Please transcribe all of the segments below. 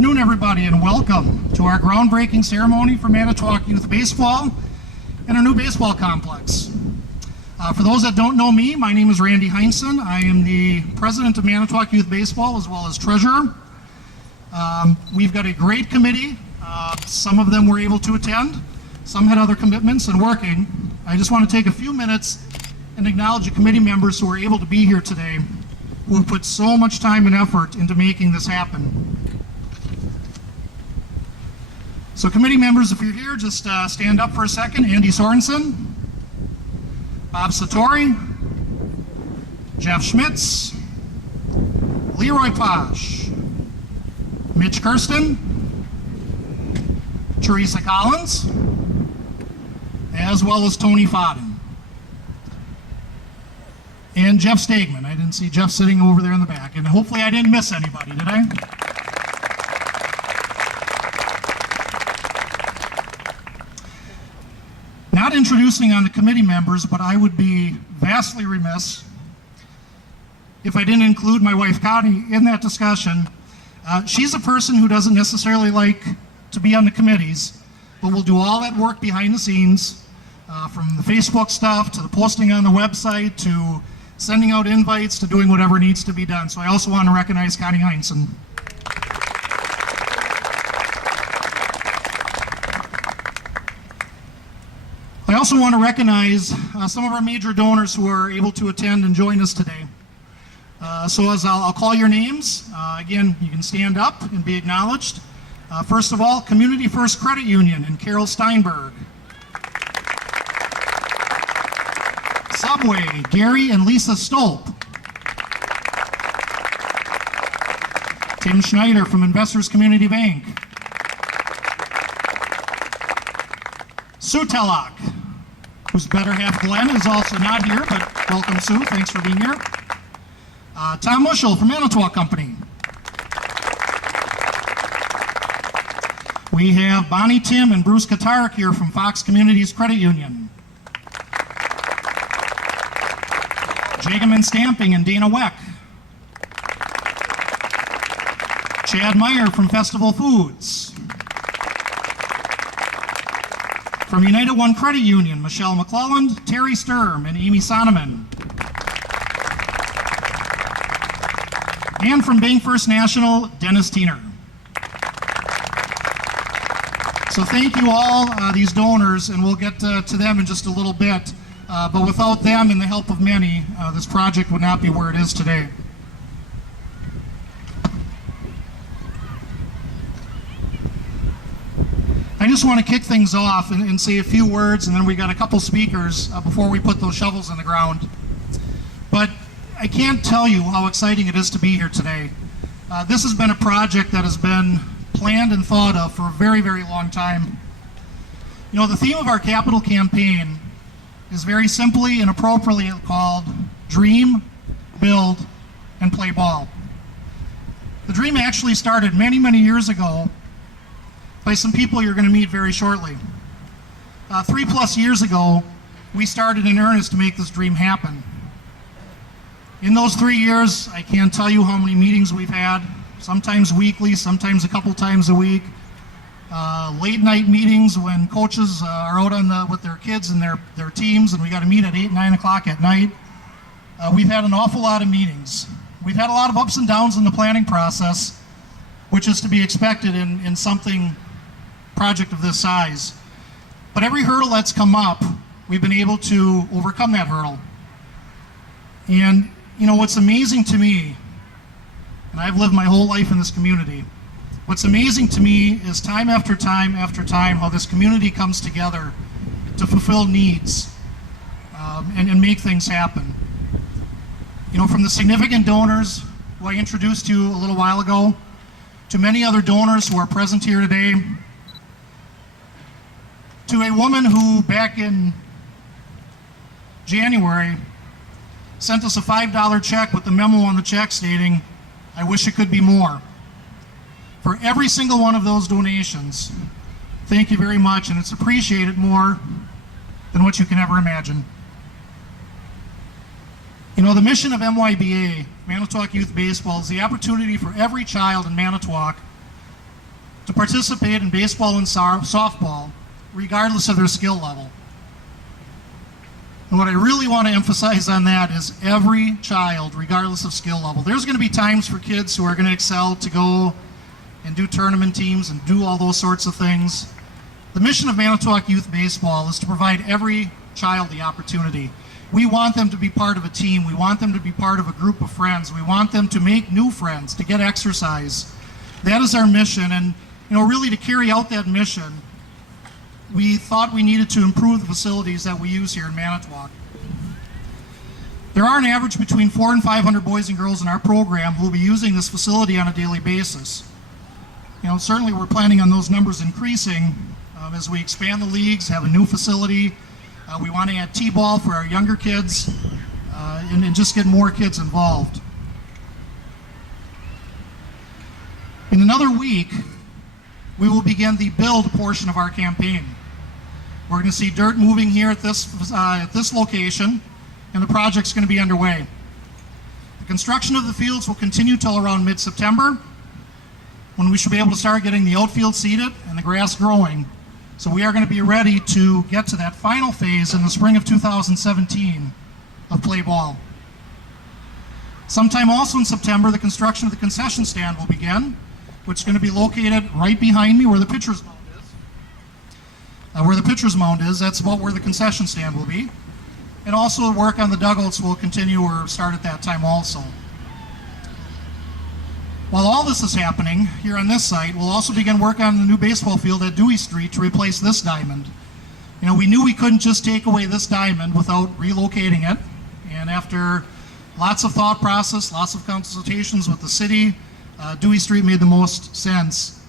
Good afternoon, everybody, and welcome to our groundbreaking ceremony for Manitowoc Youth Baseball and our new baseball complex. For those that don't know me, my name is Randy Heinsohn. I am the president of Manitowoc Youth Baseball as well as treasurer. We've got a great committee. Some of them were able to attend. Some had other commitments and working. I just want to take a few minutes and acknowledge the committee members who were able to be here today, who have put so much time and effort into making this happen. So committee members, if you're here, just stand up for a second. Andy Sorensen, Bob Satori, Jeff Schmitz, Leroy Posh, Mitch Kirsten, Teresa Collins, as well as Tony Fodden. And Jeff Stegman. I didn't see Jeff sitting over there in the back. And hopefully I didn't miss anybody, did I? Not introducing on the committee members, but I would be vastly remiss if I didn't include my wife Connie in that discussion. She's a person who doesn't necessarily like to be on the committees, but will do all that work behind the scenes, from the Facebook stuff to the posting on the website to sending out invites to doing whatever needs to be done. So I also want to recognize Connie Heinsohn. I also want to recognize some of our major donors who are able to attend and join us today. So as I'll call your names, again, you can stand up and be acknowledged. First of all, Community First Credit Union and Carol Steinberg. Subway, Gary and Lisa Stolp. Tim Schneider from Investors Community Bank. Sue Tellock, whose better half Glenn is also not here, but welcome Sue, thanks for being here. Tom Muschel from Manitowoc Company. We have Bonnie Tim and Bruce Katarik here from Fox Communities Credit Union. Jagaman Stamping and Dana Weck. Chad Meyer from Festival Foods. From United One Credit Union, Michelle McClelland, Terry Sturm, and Amy Sonneman. And from Bank First National, Dennis Tiener. So thank you all, these donors, and we'll get to them in just a little bit. But without them and the help of many, this project would not be where it is today. I just want to kick things off and say a few words, and then we got a couple speakers before we put those shovels in the ground. But I can't tell you how exciting it is to be here today. This has been a project that has been planned and thought of for a very, very long time. You know, the theme of our capital campaign is very simply and appropriately called Dream, Build, and Play Ball. The dream actually started many, many years ago by some people you're going to meet very shortly. 3+ years ago, we started in earnest to make this dream happen. In those 3 years, I can't tell you how many meetings we've had, sometimes weekly, sometimes a couple times a week. Late night meetings when coaches are out with their kids and their teams, and we got to meet at 8, 9 o'clock at night. We've had an awful lot of meetings. We've had a lot of ups and downs in the planning process, which is to be expected in something project of this size. But every hurdle that's come up, we've been able to overcome that hurdle. And you know what's amazing to me, and I've lived my whole life in this community, what's amazing to me is time after time after time how this community comes together to fulfill needs and make things happen. You know, from the significant donors who I introduced to you a little while ago, to many other donors who are present here today, to a woman who back in January sent us a $5 check with the memo on the check stating, "I wish it could be more." For every single one of those donations, thank you very much, and it's appreciated more than what you can ever imagine. You know, the mission of MYBA, Manitowoc Youth Baseball, is the opportunity for every child in Manitowoc to participate in baseball and softball, regardless of their skill level. And what I really want to emphasize on that is every child, regardless of skill level. There's going to be times for kids who are going to excel to go and do tournament teams and do all those sorts of things. The mission of Manitowoc Youth Baseball is to provide every child the opportunity. We want them to be part of a team. We want them to be part of a group of friends. We want them to make new friends, to get exercise. That is our mission. And really to carry out that mission, we thought we needed to improve the facilities that we use here in Manitowoc. There are an average between 400 and 500 boys and girls in our program who will be using this facility on a daily basis. Certainly we're planning on those numbers increasing as we expand the leagues, have a new facility. We want to add T-ball for our younger kids and just get more kids involved. In another week, we will begin the build portion of our campaign. We're going to see dirt moving here at this location, and the project's going to be underway. The construction of the fields will continue till around mid-September, when we should be able to start getting the outfield seeded and the grass growing. So we are going to be ready to get to that final phase in the spring of 2017 of play ball. Sometime also in September, the construction of the concession stand will begin, which is going to be located right behind me where the pitcher's mound is. Where the pitcher's mound is, that's about where the concession stand will be. And also work on the dugouts will continue or start at that time also. While all this is happening here on this site, we'll also begin work on the new baseball field at Dewey Street to replace this diamond. We knew we couldn't just take away this diamond without relocating it. And after lots of thought process, lots of consultations with the city, Dewey Street made the most sense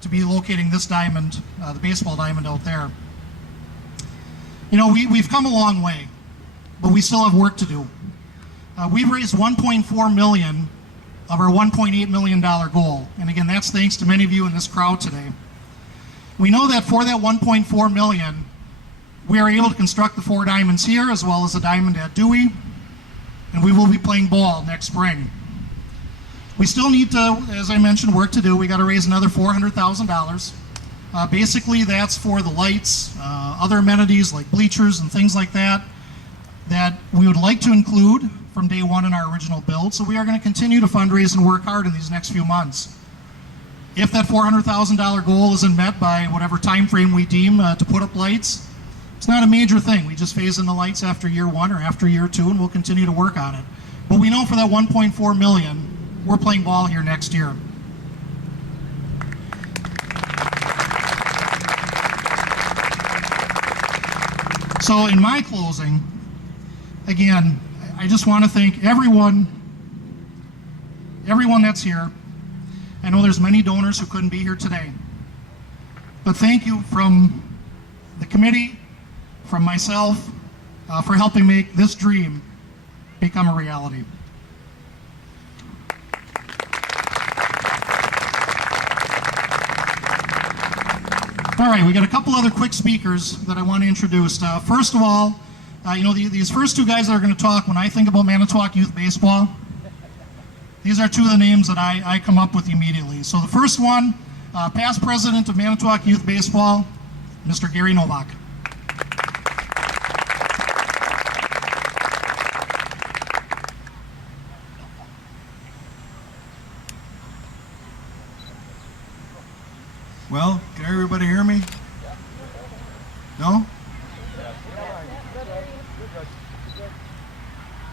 to be locating this diamond, the baseball diamond out there. We've come a long way, but we still have work to do. We've raised $1.4 million of our $1.8 million goal. And again, that's thanks to many of you in this crowd today. We know that for that $1.4 million, we are able to construct the 4 diamonds here as well as a diamond at Dewey, and we will be playing ball next spring. We still need to, as I mentioned, work to do. We got to raise another $400,000. Basically, that's for the lights, other amenities like bleachers and things like that we would like to include from day one in our original build. So we are going to continue to fundraise and work hard in these next few months. If that $400,000 goal isn't met by whatever time frame we deem to put up lights, it's not a major thing. We just phase in the lights after year 1 or after year 2, and we'll continue to work on it. But we know for that $1.4 million, we're playing ball here next year. So in my closing, again, I just want to thank everyone that's here. I know there's many donors who couldn't be here today, but thank you from the committee, from myself, for helping make this dream become a reality. All right, we got a couple other quick speakers that I want to introduce. First of all, these first 2 guys that are going to talk, when I think about Manitowoc Youth Baseball, these are 2 of the names that I come up with immediately. So the first one, past president of Manitowoc Youth Baseball, Mr. Gary Novak. Well, can everybody hear me? No?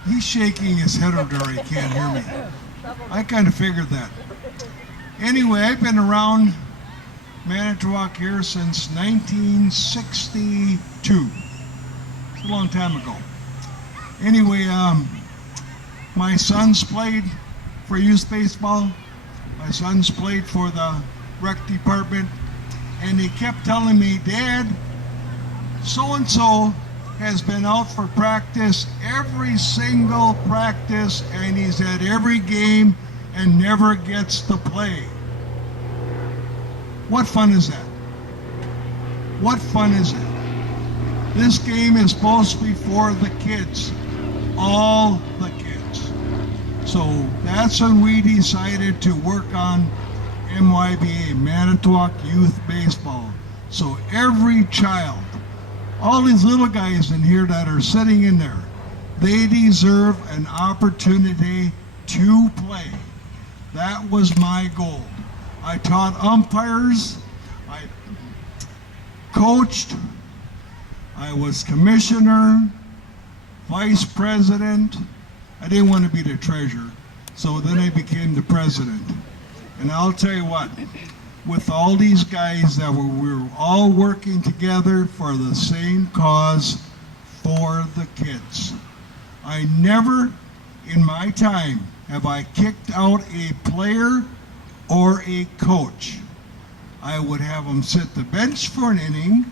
He's shaking his head over there, he can't hear me. I kind of figured that. Anyway, I've been around Manitowoc here since 1962. It's a long time ago. Anyway, my sons played for youth baseball. My sons played for the rec department, and he kept telling me, Dad, so-and-so has been out for practice every single practice, and he's at every game and never gets to play. What fun is that? What fun is it? This game is supposed to be for the kids, all the kids. So that's when we decided to work on MYBA, Manitowoc Youth Baseball. So every child, all these little guys in here that are sitting in there, they deserve an opportunity to play. That was my goal. I taught umpires, I coached, I was commissioner, vice president. I didn't want to be the treasurer, so then I became the president. And I'll tell you what, with all these guys that we were all working together for the same cause, for the kids. I never in my time have I kicked out a player or a coach. I would have them sit the bench for an inning,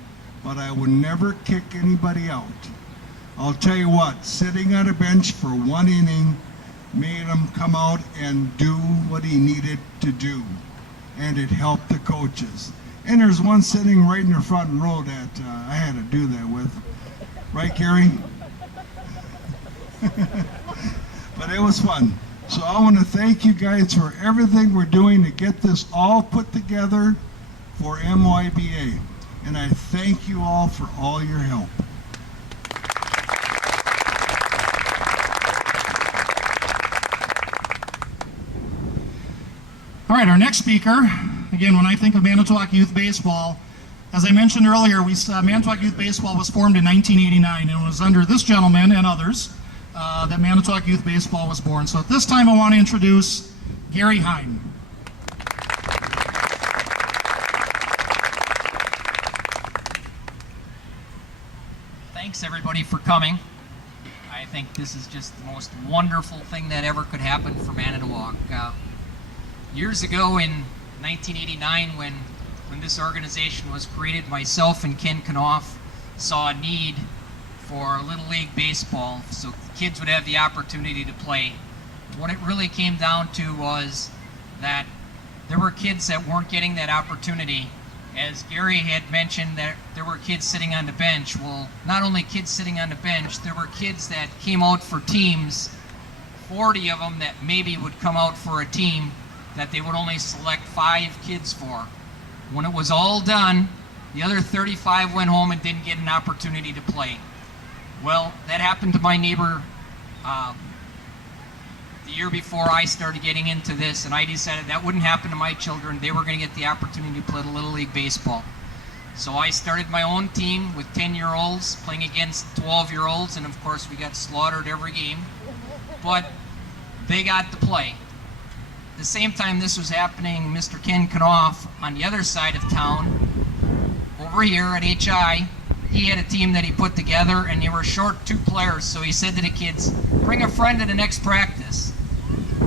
but I would never kick anybody out. I'll tell you what, sitting on a bench for one inning made him come out and do what he needed to do. And it helped the coaches. And there's one sitting right in the front row that I had to do that with. Right, Gary? But it was fun. So I want to thank you guys for everything we're doing to get this all put together for MYBA. And I thank you all for all your help. All right, our next speaker, again, when I think of Manitowoc Youth Baseball, as I mentioned earlier, Manitowoc Youth Baseball was formed in 1989, and it was under this gentleman and others that Manitowoc Youth Baseball was born. So at this time, I want to introduce Gary Hine. Thanks everybody for coming. I think this is just the most wonderful thing that ever could happen for Manitowoc. Years ago in 1989 when this organization was created, myself and Ken Knopf saw a need for Little League Baseball so kids would have the opportunity to play. What it really came down to was that there were kids that weren't getting that opportunity. As Gary had mentioned, that there were kids sitting on the bench. Well, not only kids sitting on the bench, there were kids that came out for teams, 40 of them that maybe would come out for a team that they would only select 5 kids for. When it was all done, the other 35 went home and didn't get an opportunity to play. Well, that happened to my neighbor the year before I started getting into this, and I decided that wouldn't happen to my children. They were going to get the opportunity to play Little League Baseball. So I started my own team with 10-year-olds playing against 12-year-olds, and of course we got slaughtered every game. But they got to play. At the same time this was happening, Mr. Ken Knopf on the other side of town, over here at HI, he had a team that he put together and they were short 2 players, so he said to the kids, bring a friend to the next practice.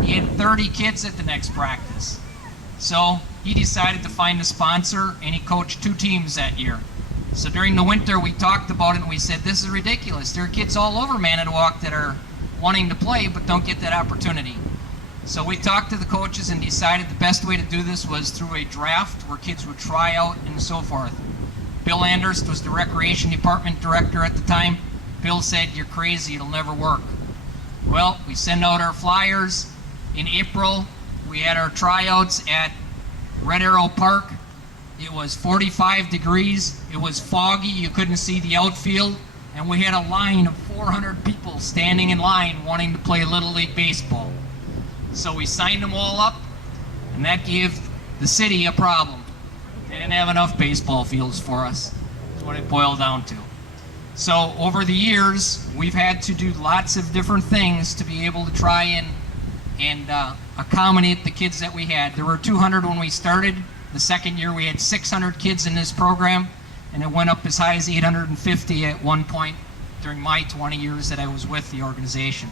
He had 30 kids at the next practice. So he decided to find a sponsor and he coached 2 teams that year. So during the winter we talked about it and we said, this is ridiculous. There are kids all over Manitowoc that are wanting to play but don't get that opportunity. So we talked to the coaches and decided the best way to do this was through a draft where kids would try out and so forth. Bill Anders was the recreation department director at the time. Bill said, you're crazy, it'll never work. Well, we sent out our flyers. In April, we had our tryouts at Red Arrow Park. It was 45 degrees, it was foggy, you couldn't see the outfield, and we had a line of 400 people standing in line wanting to play Little League Baseball. So we signed them all up, and that gave the city a problem. They didn't have enough baseball fields for us, is what it boiled down to. So over the years, we've had to do lots of different things to be able to try and accommodate the kids that we had. There were 200 when we started. The second year we had 600 kids in this program, and it went up as high as 850 at one point during my 20 years that I was with the organization.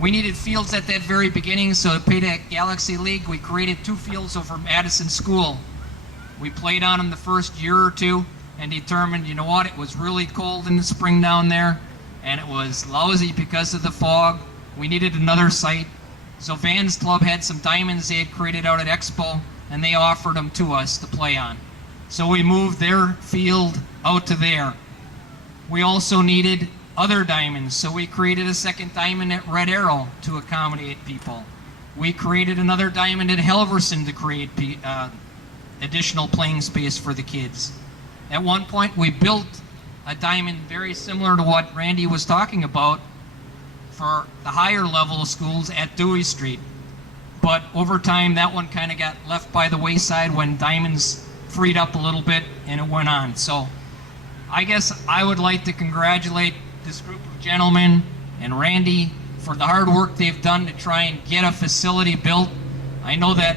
We needed fields at that very beginning, so to pay the Galaxy League, we created 2 fields over Madison School. We played on them the first year or 2 and determined, you know what, it was really cold in the spring down there, and it was lousy because of the fog. We needed another site. So Vans Club had some diamonds they had created out at Expo, and they offered them to us to play on. So we moved their field out to there. We also needed other diamonds, so we created a second diamond at Red Arrow to accommodate people. we created another diamond at Helverson to create additional playing space for the kids. At one point, we built a diamond very similar to what Randy was talking about for the higher level of schools at Dewey Street. But over time, that one kind of got left by the wayside when diamonds freed up a little bit and it went on. So I guess I would like to congratulate this group of gentlemen and Randy for the hard work they've done to try and get a facility built. I know that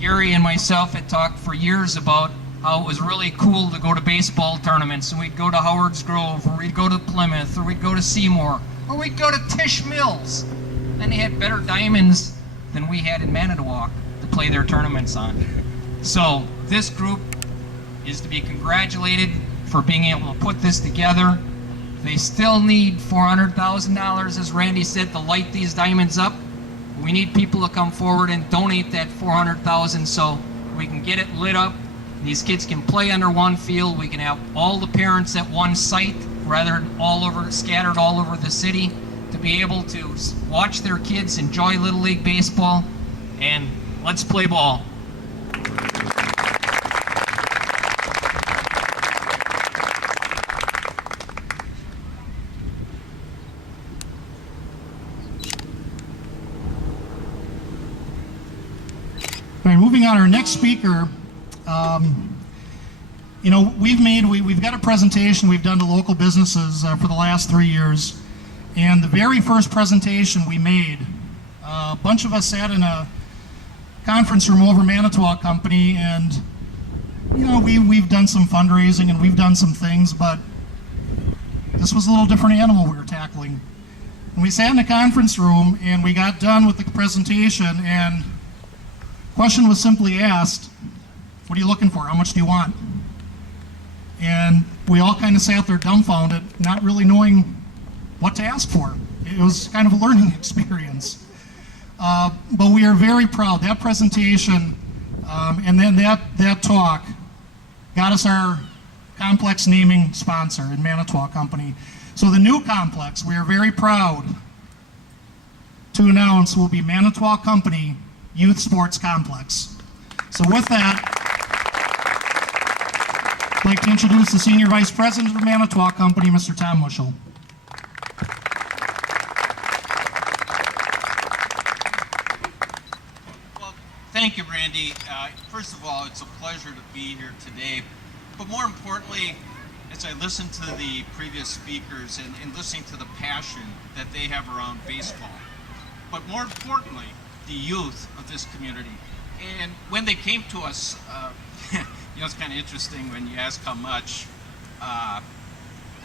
Gary and myself had talked for years about how it was really cool to go to baseball tournaments, and we'd go to Howard's Grove, or we'd go to Plymouth, or we'd go to Seymour, or we'd go to Tisch Mills. And they had better diamonds than we had in Manitowoc to play their tournaments on. So this group is to be congratulated for being able to put this together. They still need $400,000, as Randy said, to light these diamonds up. We need people to come forward and donate that $400,000 so we can get it lit up. These kids can play under one field. We can have all the parents at one site rather than all over, scattered all over the city, to be able to watch their kids enjoy Little League baseball, and let's play ball. All right, moving on, our next speaker, you know, we've got a presentation we've done to local businesses for the last 3 years, and the very first presentation we made, a bunch of us sat in a conference room over Manitowoc Company, and you know, we've done some fundraising and we've done some things, but this was a little different animal we were tackling. And we sat in the conference room and we got done with the presentation, and question was simply asked, what are you looking for? How much do you want? And we all kind of sat there dumbfounded, not really knowing what to ask for. It was kind of a learning experience. But we are very proud. That presentation and then that talk got us our complex naming sponsor in Manitowoc Company. So the new complex, we are very proud to announce, will be Manitowoc Company Youth Sports Complex. So with that, I'd like to introduce the Senior Vice President of Manitowoc Company, Mr. Tom Muschel. Well, thank you, Randy. First of all, it's a pleasure to be here today. But more importantly, as I listen to the previous speakers and listening to the passion that they have around baseball, but more importantly, the youth of this community. And when they came to us, you know, it's kind of interesting when you ask how much.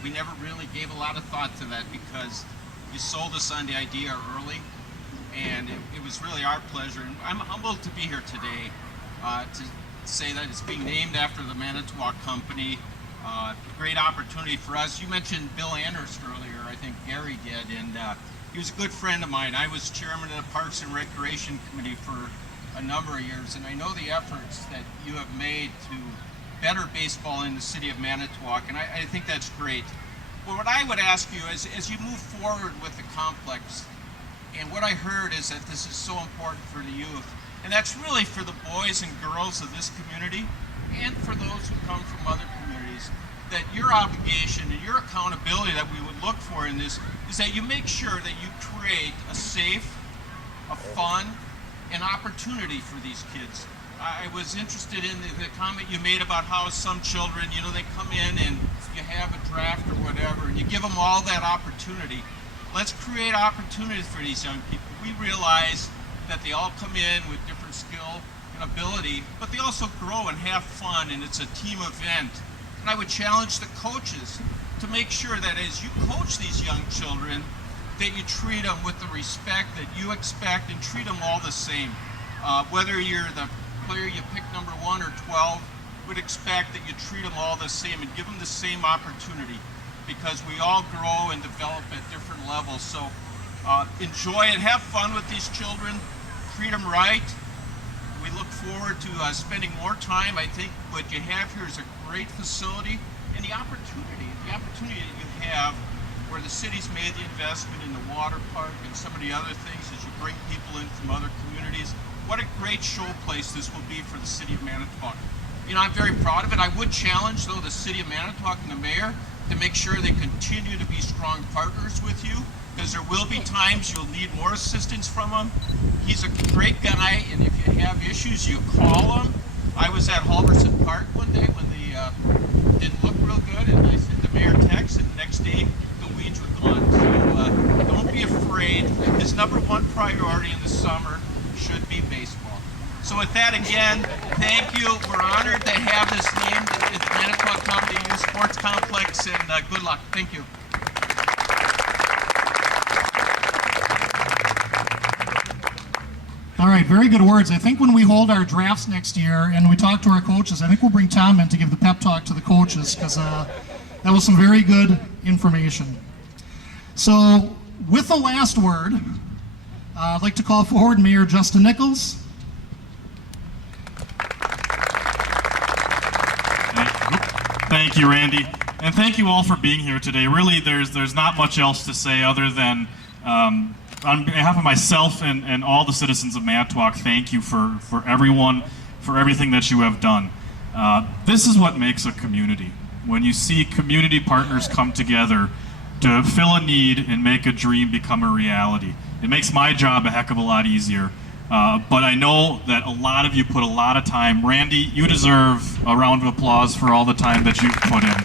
We never really gave a lot of thought to that because you sold us on the idea early, and it was really our pleasure. And I'm humbled to be here today to say that it's being named after the Manitowoc Company. Great opportunity for us. You mentioned Bill Anderson earlier, I think Gary did, and he was a good friend of mine. I was chairman of the Parks and Recreation Committee for a number of years, and I know the efforts that you have made to better baseball in the city of Manitowoc, and I think that's great. But what I would ask you is, as you move forward with the complex, and what I heard is that this is so important for the youth, and that's really for the boys and girls of this community, and for those who come from other communities, that your obligation and your accountability that we would look for in this is that you make sure that you create a safe, a fun, an opportunity for these kids. I was interested in the comment you made about how some children, you know, they come in and you have a draft or whatever, and you give them all that opportunity. Let's create opportunities for these young people. We realize that they all come in with different skill and ability, but they also grow and have fun, and it's a team event. And I would challenge the coaches to make sure that as you coach these young children, that you treat them with the respect that you expect and treat them all the same. Whether you're the player you pick number 1 or 12, would expect that you treat them all the same and give them the same opportunity, because we all grow and develop at different levels. So enjoy it, have fun with these children, treat them right. We look forward to spending more time. I think what you have here is a great facility, and the opportunity that you have where the city's made the investment in the water park and some of the other things as you bring people in from other communities. What a great show place this will be for the city of Manitowoc. You know, I'm very proud of it. I would challenge, though, the city of Manitowoc and the mayor to make sure they continue to be strong partners with you, because there will be times you'll need more assistance from him. He's a great guy, and if you have issues, you call him. I was at Halverson Park one day when the didn't look real good, and I sent the mayor a text, and the next day the weeds were gone. So don't be afraid. His number one priority in the summer should be baseball. So with that, again, thank you. We're honored to have this named at the Manitowoc County Youth Sports Complex, and good luck. Thank you. All right, very good words. I think when we hold our drafts next year and we talk to our coaches, I think we'll bring Tom in to give the pep talk to the coaches, because that was some very good information. So with the last word, I'd like to call forward Mayor Justin Nichols. Thank you, Randy, and thank you all for being here today. Really, there's not much else to say other than on behalf of myself and all the citizens of Manitowoc, thank you for everyone, for everything that you have done. This is what makes a community. When you see community partners come together to fill a need and make a dream become a reality. It makes my job a heck of a lot easier. But I know that a lot of you put a lot of time. Randy, you deserve a round of applause for all the time that you've put in.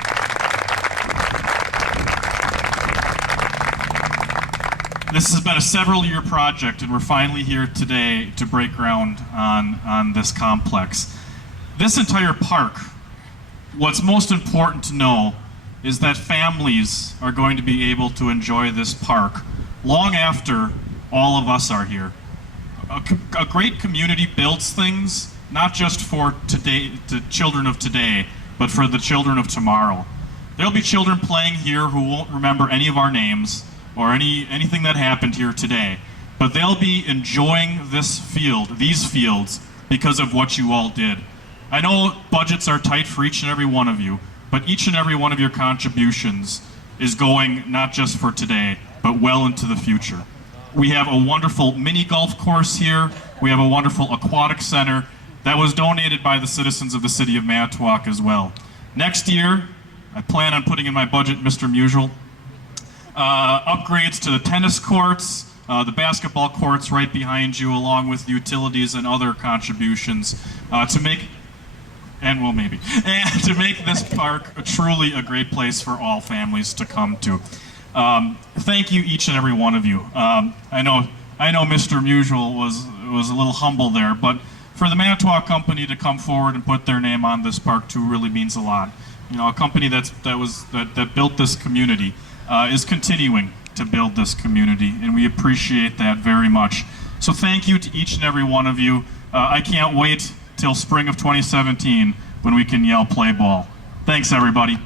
This has been a several-year project, and we're finally here today to break ground on this complex. This entire park, what's most important to know is that families are going to be able to enjoy this park long after all of us are here. A great community builds things not just for today, the children of today, but for the children of tomorrow. There'll be children playing here who won't remember any of our names or anything that happened here today, but they'll be enjoying this field, these fields, because of what you all did. I know budgets are tight for each and every one of you, but each and every one of your contributions is going not just for today, but well into the future. We have a wonderful mini golf course here. We have a wonderful aquatic center that was donated by the citizens of the city of Manitowoc as well. Next year, I plan on putting in my budget, Mr. Musial, upgrades to the tennis courts, the basketball courts right behind you, along with utilities and other contributions to make to make this park truly a great place for all families to come to. Thank you, each and every one of you. I know Mr. Musial was a little humble there, but for the Manitowoc company to come forward and put their name on this park too really means a lot. You know, a company that built this community is continuing to build this community, and we appreciate that very much. So thank you to each and every one of you. I can't wait till spring of 2017 when we can yell play ball. Thanks, everybody.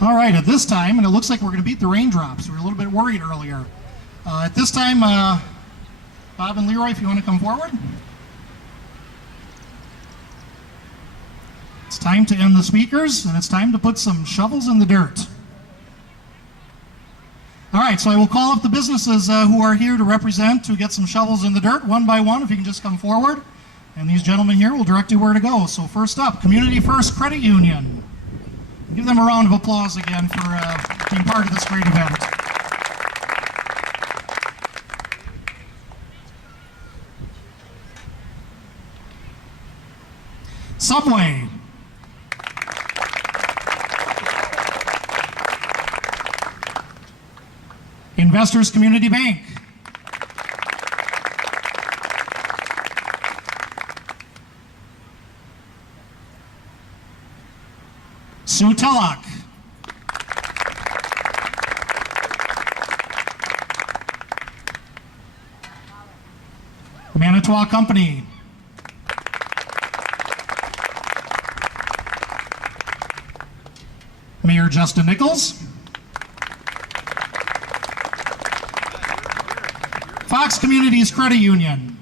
All right, at this time, and it looks like we're going to beat the raindrops. We were a little bit worried earlier. At this time, Bob and Leroy, if you want to come forward. It's time to end the speakers, and it's time to put some shovels in the dirt. All right, so I will call up the businesses who are here to represent to get some shovels in the dirt, one by one, if you can just come forward. And these gentlemen here will direct you where to go. So first up, Community First Credit Union. Give them a round of applause again for being part of this great event. Subway. Investors Community Bank. Sue Tulloch. Manitowoc Company. Mayor Justin Nichols. Fox Communities Credit Union.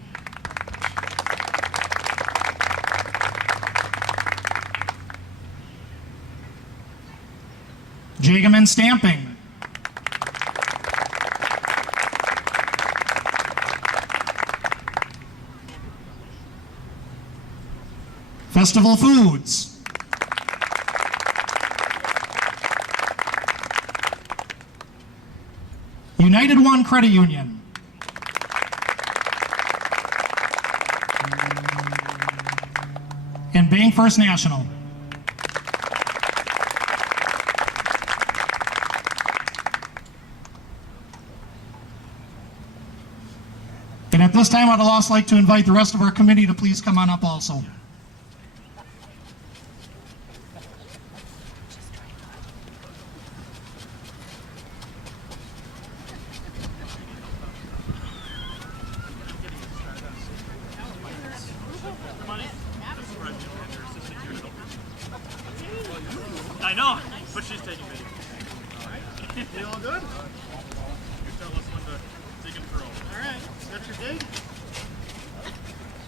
Jagaman Stamping. Festival Foods. United One Credit Union. And Bank First National. And at this time, I'd also like to invite the rest of our committee to please come on up also. I know, but she's taking video. You all good? You tell us when to take him through. All right, that's your date.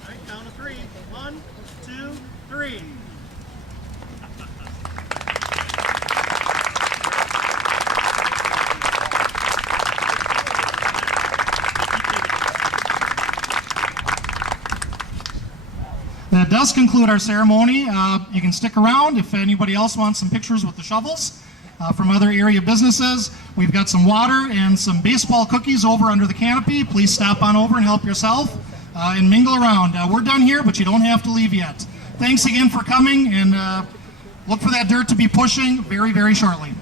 All right, count of 3. 1, 2, 3. That does conclude our ceremony. You can stick around if anybody else wants some pictures with the shovels from other area businesses. We've got some water and some baseball cookies over under the canopy. Please stop on over and help yourself and mingle around. We're done here, but you don't have to leave yet. Thanks again for coming, and look for that dirt to be pushing very, very shortly.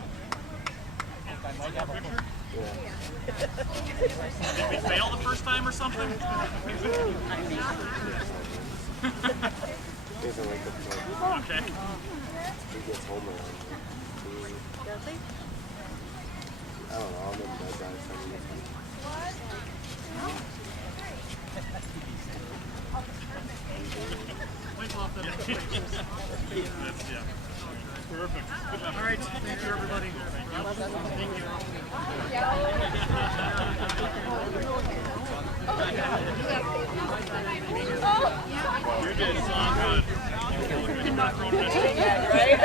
Did we fail the first time or something? Okay. Perfect. All right, thank you, everybody. Thank you. You did so good.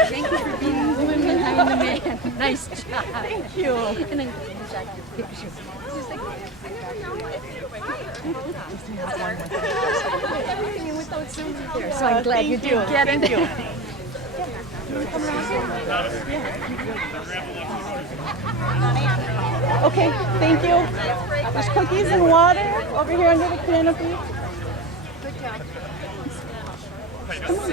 Thank you for being the women behind the man. Nice job. Thank you. And then picture. Everything without Susie there. So I'm glad you did get it. Thank you. Okay, thank you. There's cookies and water over here under the canopy. Good job. Come on.